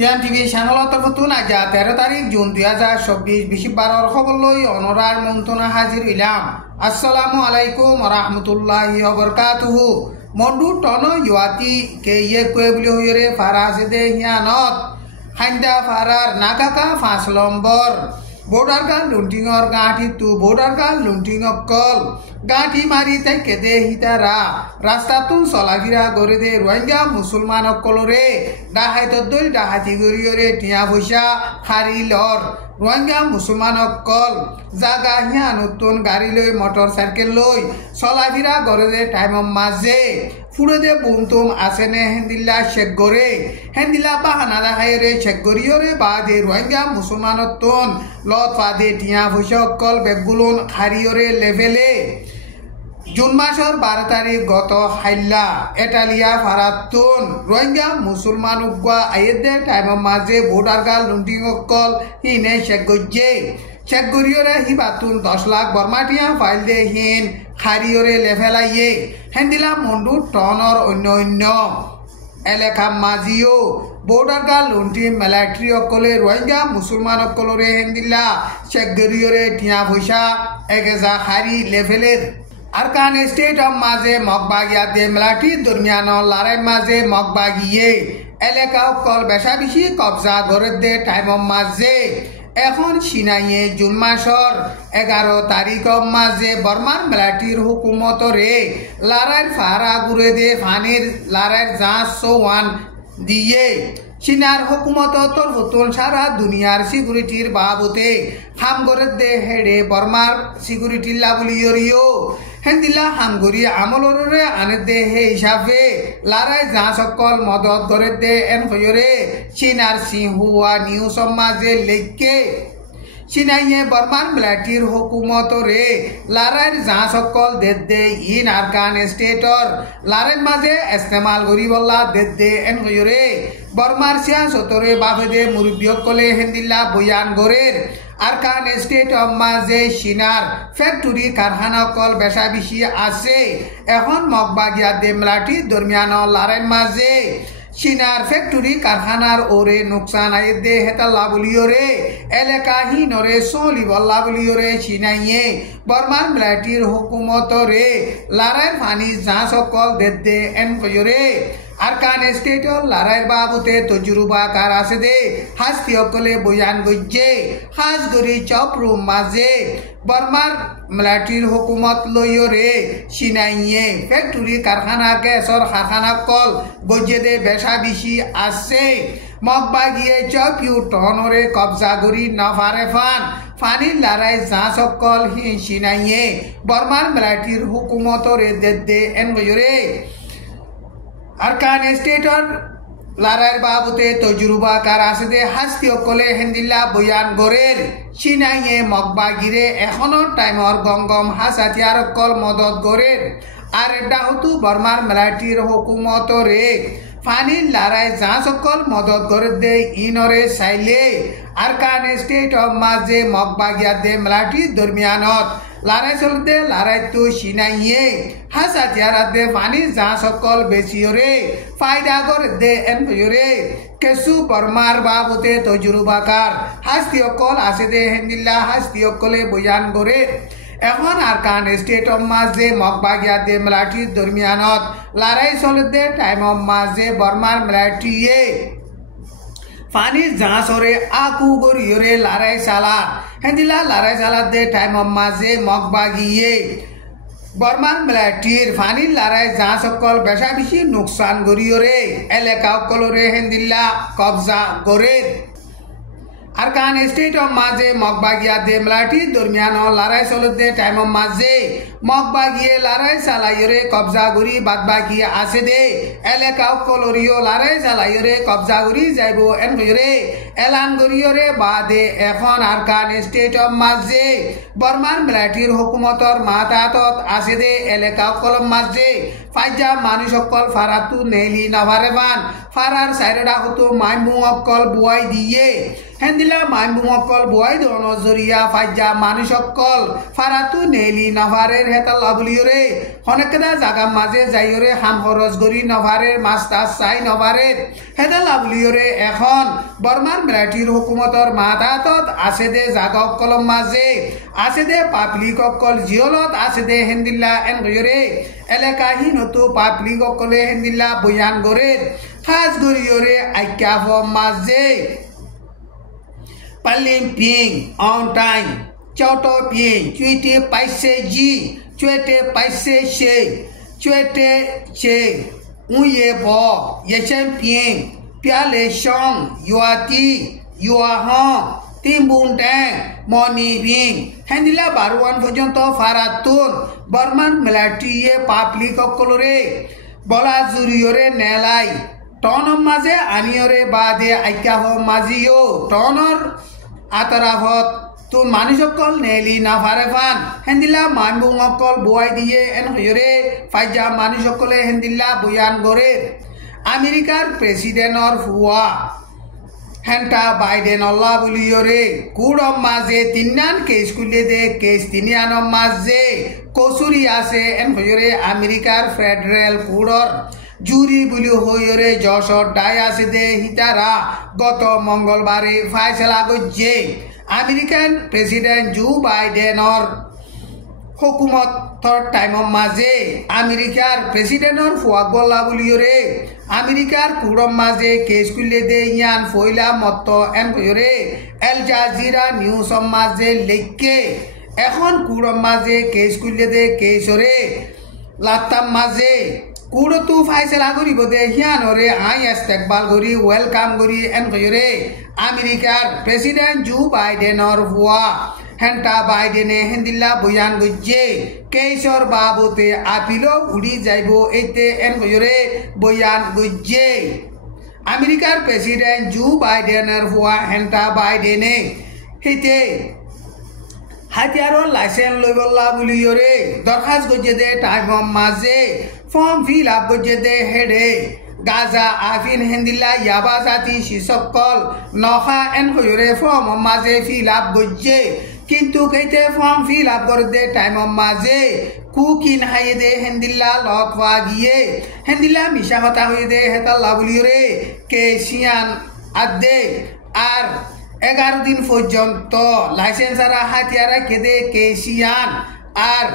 TM TV চ্যানেলত তরফতুন আজ 13 তারিখ জুন 2024 বিশিবারর খবর লই অনরার মন্ত্রণা হাজির ইলাম। আসসালামু আলাইকুম ওয়া রাহমাতুল্লাহি ওয়া বারাকাতুহু। মন্ডু টন ইউয়াতি কে ইয়ে কয়ে বলি হইরে ফারাসে দে হিয়ানত হাইন্দা ফারার নাকাকা 5 নম্বর বর্ডার গান লুন্টিংর গাঁঠি তু বর্ডার গান লুন্টিং কল গাঁঠি মারি তাই কেদে হিতারা রাস্তা তুন চলাফিরা করে দে রোহিঙ্গা মুসলমান অকলরে ডাহাইতদল ডাহাতি গরিয়রে টিয়া পয়সা খারি লর রোহিঙ্গা মুসলমান অকল জাগা হিয়া নতুন গাড়ি লই মোটর সাইকেল লই চলাফিরা করে দে টাইম মাঝে ফুড়ে দে বুমতুম আসেনে হেন্দিল্লা শেখ গরে হেন্দিল্লা বাহানা দেখাইরে শেখ গরিয়রে বাদে রোহিঙ্গা মুসলমানতন লত ফাদে টিয়া পয়সা অকল বেগুলুন খারিয়রে লেভেলে জুন মাসের 12 তারিখ গত হাইল্লা এটালিয়া ফারাতুন রোহিঙ্গা মুসলমান উগ্বা আয়েদে টাইম মাঝে ভোটার গাল লুন্টিং অকল হিনে শেখ গজ্জে শেখ গরিয়রে হিবাতুন 10 লাখ বর্মাটিয়া ফাইল দে হিন খারিয়রে লেভেলাইয়ে হেন্দিলা মন্ডু টনর অন্য এলাকা মাজিও বর্ডার গাল লুন্টি মিলিটারি অকলে রোহিঙ্গা মুসলমান অকলরে হেন্দিলা শেখ গরিয়রে টিয়া পয়সা এগেজা খারি লেভেলের আরকান স্টেট অফ মাঝে মগবাগিয়া দে মিলিটারি দরমিয়ান লড়াই মাঝে মগবাগিয়ে এলাকা অকল বেশা বেশি কবজা করে দে টাইম মাঝে এখন সিনাইয়ে জুন মাসর 11 তারিখ মাঝে বর্মার মিলিটারির হুকুমতরে লড়াইয়ের ফারা ঘুরে দে ফানির লড়াইয়ের জাঁচ সোয়ান দিয়ে চীনার হুকুমত তরফতুন সারা দুনিয়ার সিকিউরিটির বাবতে হাম করে দে হেডে বর্মার সিকিউরিটি লাগুলিয়রিও হেন্দিলা হামগুড়ি আমলরে আনে দে হে হিসাবে লড়াই যা সকল মদত করে দে এন হইরে চীনার সিংহুয়া নিউ সমাজে লেখকে চীনাইয়ে বর্মার মিলিটারির হুকুমতরে লড়াইয়ের যা সকল দে ইন আরকান স্টেটর লড়াইয়ের মাঝে ইস্তেমাল করিবল্লা দে এন হইরে বর্মার সিয়াসতরে বাফেদে মুরব্বিয়কলে হেন্দিল্লা বয়ান গরের আরকান স্টেট অফ মাঝে সিনার ফ্যাক্টরি কারখানা কল বেশা বেশি আছে এখন মগবাগিয়া দে মিলিটারি দরমিয়ান লড়াইয়ের মাঝে চীনার ফ্যাক্টরি কারখানার ওরে নুকসান আয়ে দে হেতাল্লা বলিওরে এলাকা হিনরে সলি বল্লা বলিওরে চীনাইয়ে বর্মার মিলিটারির হুকুমতরে লড়াইয়ের ফানি যা সকল দে এন কইরে আরকান স্টেটর লড়াইয়ের বাবুতে তজুরুবাকার আছে দে হাস্তি অকলে বয়ান গজ্জে হাজগরি চপরু মাঝে বর্মার মিলিটারির হুকুমত লইরে সিনাইয়ে ফ্যাক্টরি কারখানা গ্যাসর কারখানা কল গজ্জে দে বেশা বেশি আছে মগবাগিয়ে চপিউ টনরে কবজা করি নফারে ফানির লড়াই যা সকল সিনাইয়ে বর্মার মিলিটারির হুকুমতরে দে এন গইরে আরকান স্টেটর লড়াইয়ের বাবুতে তজুরুবাকার আছে দে হাস্তি অকলে হেন্দিল্লা বয়ান গরের চীনাইয়ে মগবাগিরে এখনো টাইমর গঙ্গম হাসাতিয়ার অকল মদত গরের আর ডাহতু বর্মার মিলিটারির হুকুমতরে ফানির লড়াই যা সকল মদত করে দে ইনরে চাইলে আরকান স্টেট অফ মাঝে মগবাগিয়া দে মিলিটারি দরমিয়ানত লড়াই চলতে লড়াই তো সিনাইয়ে হাসাতিয়ার দে ফানি যা সকল বেশিরে ফায়দা করে দে এন কেসু বর্মার বাবুতে তজুরুবাকার হাস্তি অকল আছে দে হেন্দিল্লা হাস্তি অকলে বয়ান করে এখন আরকান স্টেট অফ মাঝে মগবাগিয়া দে মিলিটারি দরমিয়ানত লড়াই চলতে টাইম মাঝে বর্মার মিলিটারিয়ে ফানি জাঁসরে আকু গরিয়রে লড়াই চালা হেন্দিলা লড়াই চালা দে টাইম মাঝে মগবাগিয়ে বর্মার মিলিটারির ফানির লড়াই যা সকল বেশা বেশি নুকসান গরিয়রে এলাকা অকলরে হেন্দিল্লা কবজা করে আরকান স্টেট অফ মাঝে মগবাগিয়া দে মিলিটারি দরমিয়ান লড়াই চলতে টাইম মাঝে মগবাগিয়ে লড়াই চালাইরে কবজা করি বাদ বাকি আছে দে এলাকা অকলরিও লড়াই চালাইরে কবজা করি যাইব এন হইরে এলান গরিয়রে বাদে এখন আরকান স্টেট অফ মাঝে বর্মার মিলিটারির হুকুমতর মাতাতত আছে দে এলাকা অকল মাঝে ফাইজা মানুষ অকল ফারাতু নেলি নভারে ফারার সাইরেডা হতো মাইমু অকল বুয়াই দিয়ে হেন্দিলা মাইমুমকল বয় দন জরিয়া ফাইজা মানুষকল ফারাতু নেলি নভারের হেতাল্লা বুলিওরে হনেকদা জাগা মাঝে যাইওরে হাম খরচ গরি নভারের মাস্টার চাই নভারের হেতাল্লা বুলিওরে এখন বর্মার মিলিটারির হুকুমতর মাতাতত আছে দে জাগক কলম মাঝে আছে দে পাবলিক অকল জিওলত আছে দে হেন্দিল্লা এন গয়রে এলাকাহি নতু পাবলিক অকলে হেন্দিল্লা বয়ান গরের খাস গরিয়রে আইক্যা ফম মাঝে Palim ping on time, choto ping, chuite paise ji, chuete paise she, chuete che, unye bo, yechen ping, piale shong, yuati, yuahong, timbung tang, moni ring, handila baruan pojonto faratun, Burman military public okolore, bola zuriore nelai. টনর মাঝে আনিয়রে বাদে আইকাহ মাজিও টনর আতরাহত তুন মানুষকল নেলি না ফারে ফান হেন্দিলা মানবুংকল বুয়াই দিয়ে এন হয়রে ফাইজা মানুষকলে হেন্দিলা বয়ান গরে আমেরিকার প্রেসিডেন্টর ফুয়া হেন্টা বাইডেন অল্লাহ বলিয়রে কুড়ম মাঝে তিনান কেস কুলিয়ে দে কেস তিনিয়ানম মাঝে কসুরি আছে এন হয়রে আমেরিকার ফেডারেল কুড়র জুরি বুলি হইরে যশোর ডাই আছে দে হিতারা গত মঙ্গলবারে ফাইসলা গজ্জে আমেরিকান প্রেসিডেন্ট জো বাইডেনর হুকুমতর টাইমর মাঝে আমেরিকার প্রেসিডেন্টর ফুয়াগল্লা বুলিয়রে আমেরিকার কুড়ম মাঝে কেস কুলিয়ে দে ইয়ান ফইলা মত এন কইরে এল জাজিরা নিউজ মাঝে লেখকে এখন কুড়ম মাঝে কেস কুলিয়ে দে কেসরে লাত্তাম মাঝে কুড়তু ফাইসলা করিব দে হিয়ানরে আই ইস্তেকবাল করি ওয়েলকাম করি এন কইরে আমেরিকার প্রেসিডেন্ট জো বাইডেনর হুয়া হেন্টা বাইডেনে হেন্দিল্লা বয়ান গজ্জে কেশর বাবুতে আপিল উড়ি যাইব এতে এন কইরে বয়ান গজ্জে আমেরিকার প্রেসিডেন্ট জো বাইডেনের হুয়া হেন্টা বাইডেনে হেতে হাতিয়ারর লাইসেন্স লইবল্লা বুলিয়রে দরখাস্ত গজ্জে দে টাইম মাঝে ফর্ম ফিল আপ গজ্জে দে হেডে গাজা আফিন হেন্দিল্লা ইয়াবা জাতি শিসকল নখা এন হয়রে ফর্ম মাঝে ফিল আপ গজ্জে কিন্তু কেতে ফর্ম ফিল আপ করে দে টাইম মাঝে কুকিন হাইয়ে দে হেন্দিল্লা লকওয়া গিয়ে হেন্দিল্লা মিশা হতা হয়ে দে হেতাল্লা বুলিয়রে কে সিয়ান আদে আর 11 দিন পর্যন্ত লাইসেন্স আর হাতিয়ারা কেদে কেসিয়ান আর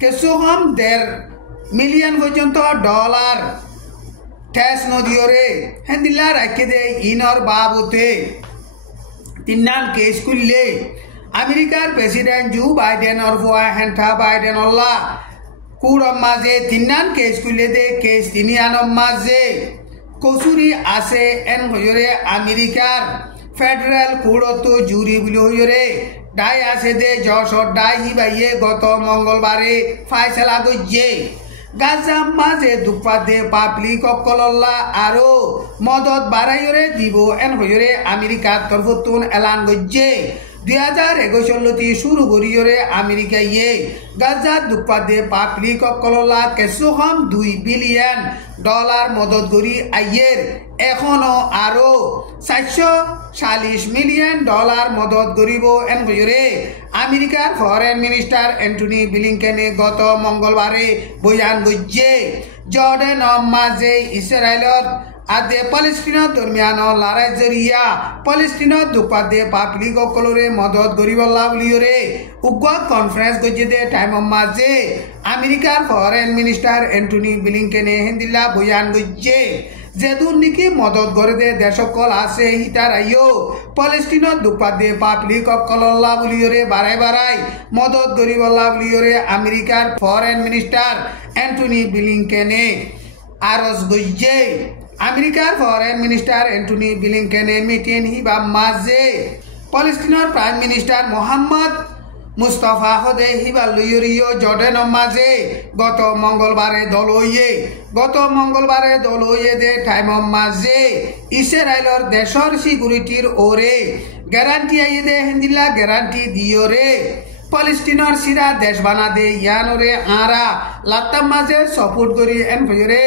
কিছু কম 1.5 মিলিয়ন পর্যন্ত ডলার ট্যাক্স নদিওরে হেন্দিল্লা রাখে দে ইনর বাবুতে তিনান কেস করলে আমেরিকার প্রেসিডেন্ট জো বাইডেনর ফুয়া হেন্টা বাইডেন অল্লাহ কুড়ম মাঝে তিনান কেস করলে দে কেস তিনিয়ানম মাঝে কসুরি আছে এন হয়রে আমেরিকার ফেডারেল কুড়তো জুরি বুলি হইরে ডাই আছে দে যশোর ডাই হিবাইয়ে গত মঙ্গলবারে ফাইসলা গজ্জে গাজা মাঝে দুপা দে পাবলিক অকলল্লা আরো মদত বাড়াইরে দিব এন হইরে আমেরিকার তরফতুন এলান গজ্জে 2021 শুরু করিয়রে আমেরিকা ইয়ে গাজা দুপা দে পাবলিক অকলল্লা কিছু কম 2 বিলিয়ন ডলার মদত করি আইয়ের এখনো আরো 440 মিলিয়ন ডলার মদত করিব এন কইরে আমেরিকার ফরেন মিনিস্টার অ্যান্টনি ব্লিংকেনে গত মঙ্গলবারে বয়ান গজ্জে জর্ডান মাঝে ইসরায়েলত আদে পালেস্টিনের দরমিয়ান লড়াই জরিয়া পালেস্টিনের দুপাদে পাবলিক অকলরে মদত করিবল্লা বুলিয়রে উগ্র কনফারেন্স গজ্জে দে টাইম মাঝে আমেরিকার ফরেন মিনিস্টার অ্যান্টনি ব্লিংকেনে হেন্দিল্লা বয়ান গজ্জে যেদুর নিকি মদত করে দে দেশকল আছে হিতার আইও পালেস্টিনের দুপাদে পাবলিক অকলল্লা বুলিয়রে বাড়াই বাড়াই মদত করিবল্লা বুলিয়রে আমেরিকার ফরেন মিনিস্টার অ্যান্টনি ব্লিংকেনে আরজ গজ্জে আমেরিকার ফরেন মিনিস্টার অ্যান্টনি ব্লিংকেনে মিটিং হিবা মাঝে পালেস্টিনের প্রাইম মিনিস্টার মোহাম্মদ মুস্তফা হদে হিবা লইরিও জর্ডান মাঝে গত মঙ্গলবারে দল হইয়ে দে টাইম মাঝে ইসরায়েলর দেশর সিকিউরিটির ওরে গ্যারান্টি আইয়ে দে হিন্দিল্লা গ্যারান্টি দিওরে পালেস্টিনের সিরা দেশ বানা দে ইয়ানরে আরা লাত্তাম মাঝে সাপোর্ট করি এন ভয়রে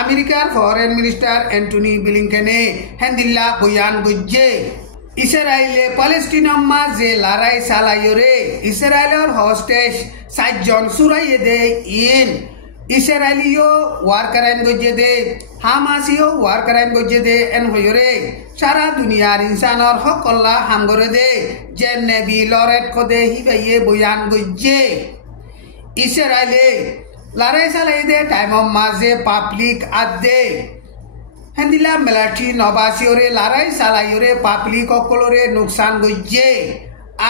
আমেরিকার ফরেন মিনিস্টার অ্যান্টনি ব্লিংকেনে হেন্দিল্লা বয়ান গজ্জে ইসরায়েলে প্যালেস্টিনার মাঝে লড়াই চালাইরে ইসরায়েলের হস্টেজ 7 জন চুরাইয়ে দে ইন ইসরায়েলিও ওয়ার করাইন গজে দে হামাসিও ওয়ার করাইন গজে দে এন হইরে সারা দুনিয়ার ইনসানর হকল্লা হাঙ্গরে দে যে নেবি লরেট খদে হিবাইয়ে বয়ান গজে ইসরায়েলে লড়াই চালাই দে টাইমর মাঝে পাবলিক আদে হেন্দিলা মেলাটি নবাসিওরে লড়াই চালাইরে পাবলিক সকলরে নুকসান গজে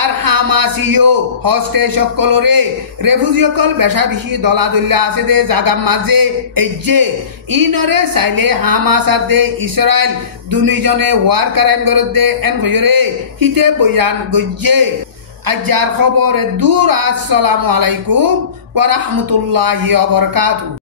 আর হামাসিও হস্টেজ সকলরে রেফিউজি সকল বেশা বেশি দলাদল্লা আছে দে জাগার মাঝে এই যে ইনরে চাইলে হামাস আর দে ইসরায়েল দুনিজনে ওয়ার কারেন করে দে এন হইরে হিতে বয়ান গজে আজার খবর দূর আসসালামু আলাইকুম ওয়া রাহমাতুল্লাহি ওয়া বারাকাতুহু।